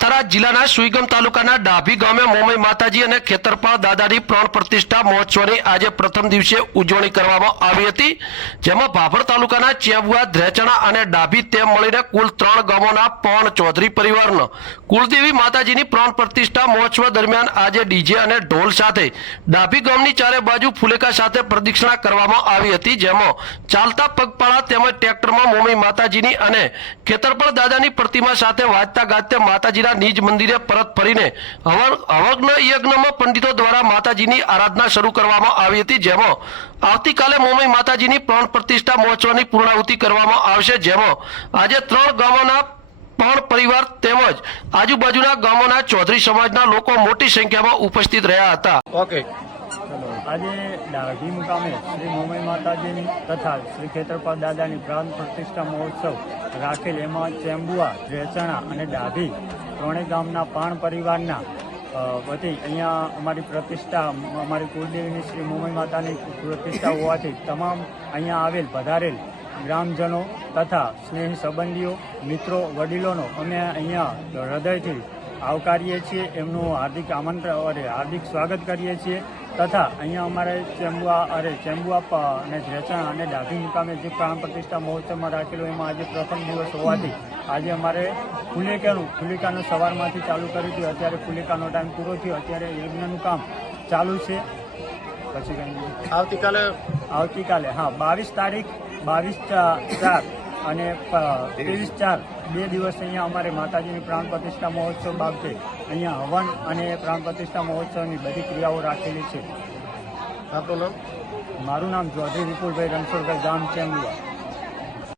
થરાદ જિલ્લાના સુઈગામ તાલુકાના ડાભી ગામે મોમાઈ માતાજી અને ખેતરપાળ દાદાની પ્રાણ પ્રતિષ્ઠા મહોત્સવની આજે પ્રથમ દિવસે ઉજવણી કરવામાં આવી હતી, જેમાં ભાભર તાલુકાના ચેબુઆ, ધ્રેચણા અને ડાભી તેમ મળીને કુલ 3 ગામોના પવન ચૌધરી પરિવારનો કુલદેવી માતાજીની પ્રાણ પ્રતિષ્ઠા મહોત્સવ દરમિયાન આજે ડીજે અને ઢોલ સાથે ડાભી ગામની ચારે બાજુ ફુલેકા સાથે પ્રદક્ષિણા કરવામાં આવી હતી, જેમાં ચાલતા પગપાળા તેમજ ટ્રેક્ટરમાં મોમાઈ માતાજીની અને ખેતરપાળ દાદાની પ્રતિમા સાથે વાજતા ગાજતે માતાજીના નિજ મંદિરે પરત ફરીને હવન યજ્ઞમાં પંડિતો દ્વારા માતાજીની આરાધના શરૂ કરવામાં આવી હતી, જેમાં આવતીકાલે મોમાઈ માતાજીની પ્રાણ પ્રતિષ્ઠા મહોત્સવની પૂર્ણાહુતિ કરવામાં આવશે, જેમાં આજે 3 ગામોના પણ પરિવાર તેમજ આજુબાજુના ગામોના ચૌધરી સમાજના લોકો મોટી સંખ્યામાં ઉપસ્થિત રહ્યા હતા। આજે ડાભી મુકામે શ્રી મોમાઈ માતાજીની તથા શ્રી ખેતરપાળ દાદાની પ્રાણ પ્રતિષ્ઠા મહોત્સવ રાખેલ, એમાં ચેમ્બુઆ, ધ્રેચણા અને ડાભી ત્રણેય ગામના પાણ પરિવારના વતી અહીંયા અમારી પ્રતિષ્ઠા, અમારી કુળદેવીની શ્રી મોમાઈ માતાની પ્રતિષ્ઠા હોવાથી તમામ અહીંયા આવેલ પધારેલ ગ્રામજનો તથા સ્નેહી સંબંધીઓ, મિત્રો, વડીલોનો અમે અહીંયા હૃદયથી આવકારીએ છીએ, એમનું હાર્દિક આમંત્રણ હાર્દિક સ્વાગત કરીએ છીએ તથા અહીંયા અમારે ચેમ્બુઆ અને ધ્રેચણા અને ડાભી મુકામે જે પ્રાણ પ્રતિષ્ઠા મહોત્સવમાં રાખેલો, એમાં આજે પ્રથમ દિવસ હોવાથી આજે અમારે ફુલિકાનું સવારમાંથી ચાલુ કર્યું હતું, અત્યારે ફુલિકાનો ટાઈમ પૂરો થયો, અત્યારે યજ્ઞનું કામ ચાલુ છે। પછી કંઈ આવતીકાલે 22 તારીખ, 22/4 અને 23/4 2 દિવસ અહીંયા અમારે માતાજીની પ્રાણ પ્રતિષ્ઠા મહોત્સવ બાબતે અહીંયા હવન અને પ્રાણ પ્રતિષ્ઠા મહોત્સવની બધી ક્રિયાઓ રાખેલી છે। મારું નામ ચૌધરી વિપુલભાઈ રણછોડભાઈ, ગામ ચેમ્બુઆ।